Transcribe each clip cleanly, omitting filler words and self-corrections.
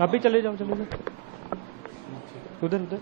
आप भी चले जाओ उधर उधर।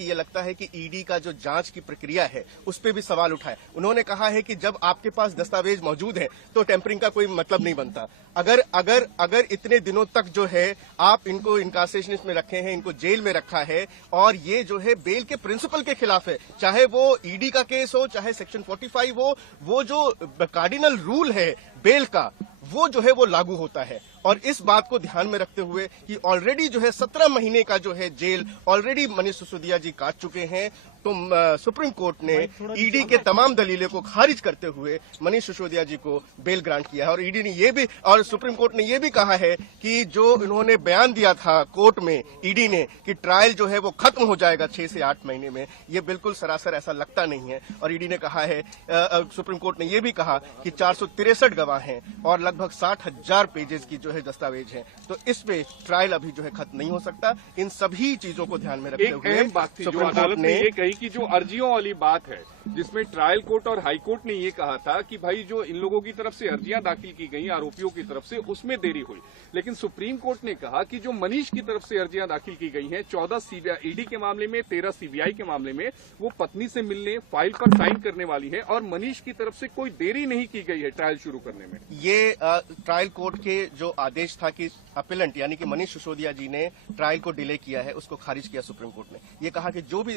ये लगता है कि ईडी का जो जांच की प्रक्रिया है उस पे भी सवाल उठाए। उन्होंने कहा है कि जब आपके पास दस्तावेज मौजूद है तो टेम्परिंग का कोई मतलब नहीं बनता। अगर इतने दिनों तक जो है आप इनको इनकार्सेशनिस्ट में रखे हैं, इनको जेल में रखा है और ये जो है बेल के प्रिंसिपल के खिलाफ है, चाहे वो ईडी का केस हो चाहे सेक्शन 45 हो, वो जो कार्डिनल रूल है बेल का वो जो है वो लागू होता है। और इस बात को ध्यान में रखते हुए कि ऑलरेडी जो है 17 महीने का जो है जेल ऑलरेडी मनीष सिसोदिया जी काट चुके हैं, तो सुप्रीम कोर्ट ने ईडी के तमाम दलीलों को खारिज करते हुए मनीष सिसोदिया जी को बेल ग्रांट किया है। और ईडी ने ये भी और सुप्रीम कोर्ट ने ये भी कहा है कि जो इन्होंने बयान दिया था कोर्ट में ईडी ने कि ट्रायल जो है वो खत्म हो जाएगा 6 से 8 महीने में, ये बिल्कुल सरासर ऐसा लगता नहीं है। और ईडी ने कहा है, सुप्रीम कोर्ट ने ये भी कहा कि 463 गवाह हैं और लगभग 60,000 पेजेस की जो है दस्तावेज है, तो इस पे ट्रायल अभी जो है खत्म नहीं हो सकता। इन सभी चीजों को ध्यान में रखते हुए सुप्रीम कोर्ट ने ये कही कि जो अर्जियों वाली बात है जिसमें ट्रायल कोर्ट और हाई कोर्ट ने ये कहा था कि भाई जो इन लोगों की तरफ से अर्जियां दाखिल की गई आरोपियों की तरफ से उसमें देरी हुई, लेकिन सुप्रीम कोर्ट ने कहा कि जो मनीष की तरफ से अर्जियां दाखिल की गई हैं 14 ईडी के मामले में 13 सीबीआई के मामले में, वो पत्नी से मिलने फाइल पर साइन करने वाली है और मनीष की तरफ से कोई देरी नहीं की गई है ट्रायल शुरू करने में। ये ट्रायल कोर्ट के जो आदेश था कि अपीलेंट यानी कि मनीष सिसोदिया जी ने ट्रायल को डिले किया है उसको खारिज किया सुप्रीम कोर्ट ने। ये कहा कि जो भी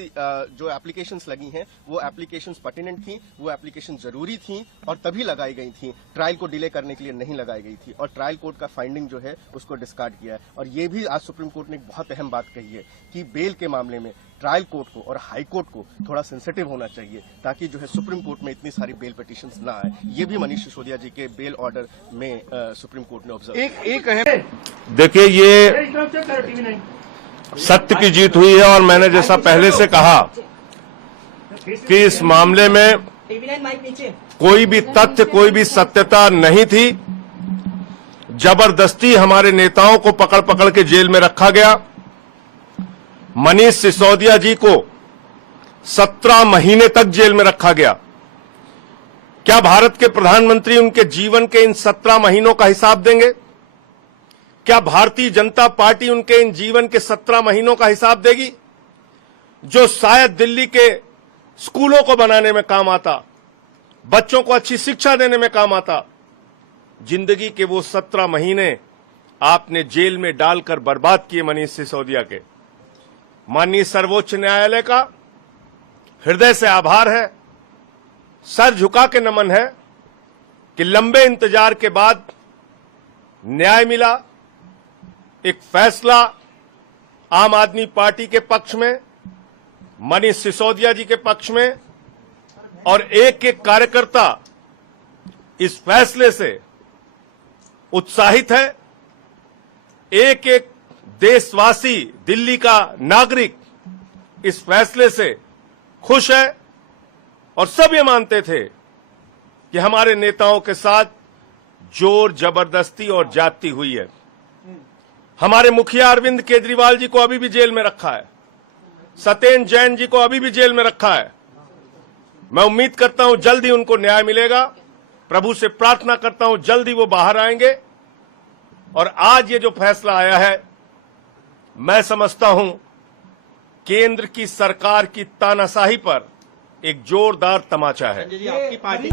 जो एप्लीकेशंस लगी हैं वो एप्लीकेशंस पर्टिनेंट थी, वो एप्लीकेशन जरूरी थी और तभी लगाई गई थी, ट्रायल को डिले करने के लिए नहीं लगाई गई थी। और ट्रायल कोर्ट का फाइंडिंग जो है उसको डिस्कार्ड किया है। और ये भी आज सुप्रीम कोर्ट ने एक बहुत अहम बात कही है कि बेल के मामले में ट्रायल कोर्ट को और हाई कोर्ट को थोड़ा सेंसिटिव होना चाहिए ताकि जो है सुप्रीम कोर्ट में इतनी सारी बेल पिटीशंस ना आए। ये भी मनीष सिसोदिया जी के बेल ऑर्डर में सुप्रीम कोर्ट ने ऑब्जर्व एक अहम देखिए, ये सत्य की जीत हुई है और मैंने जैसा पहले से कहा कि इस मामले में कोई भी तथ्य कोई भी सत्यता नहीं थी। जबरदस्ती हमारे नेताओं को पकड़ पकड़ के जेल में रखा गया। मनीष सिसोदिया जी को 17 महीने तक जेल में रखा गया। क्या भारत के प्रधानमंत्री उनके जीवन के इन 17 महीनों का हिसाब देंगे? क्या भारतीय जनता पार्टी उनके इन जीवन के 17 महीनों का हिसाब देगी, जो शायद दिल्ली के स्कूलों को बनाने में काम आता, बच्चों को अच्छी शिक्षा देने में काम आता? जिंदगी के वो 17 महीने आपने जेल में डालकर बर्बाद किए मनीष सिसोदिया के। माननीय सर्वोच्च न्यायालय का हृदय से आभार है, सर झुका के नमन है कि लंबे इंतजार के बाद न्याय मिला, एक फैसला आम आदमी पार्टी के पक्ष में, मनीष सिसोदिया जी के पक्ष में, और एक एक कार्यकर्ता इस फैसले से उत्साहित है। एक एक देशवासी, दिल्ली का नागरिक इस फैसले से खुश है और सब ये मानते थे कि हमारे नेताओं के साथ जोर जबरदस्ती और ज्यादती हुई है। हमारे मुखिया अरविंद केजरीवाल जी को अभी भी जेल में रखा है, सत्येंद्र जैन जी को अभी भी जेल में रखा है। मैं उम्मीद करता हूं जल्द ही उनको न्याय मिलेगा। प्रभु से प्रार्थना करता हूं जल्द ही वो बाहर आएंगे। और आज ये जो फैसला आया है, मैं समझता हूं केंद्र की सरकार की तानाशाही पर एक जोरदार तमाचा है। आपकी पार्टी